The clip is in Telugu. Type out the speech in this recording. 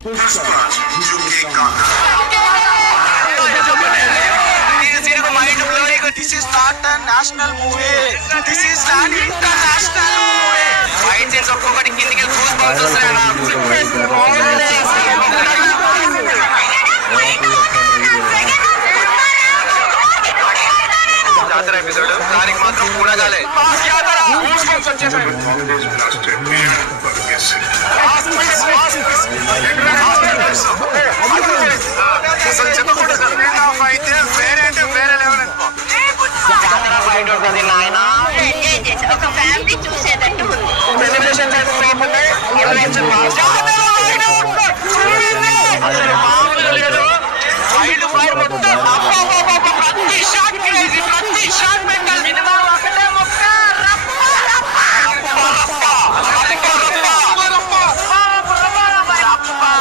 This is not a national movie. This is an international movie. Fight scenes ఒక్కొక్కటి కిందికి goose bumps వస్తున్నాయి. జాతర ఎపిసోడ్ దానికి మాత్రం కూడగాలే. goose bumps వచ్చేసాయి. అయితే వేరే అంటే వేరే లెవెల్ అనుకో. ఒక ఫ్యామిలీ చూసేటట్టు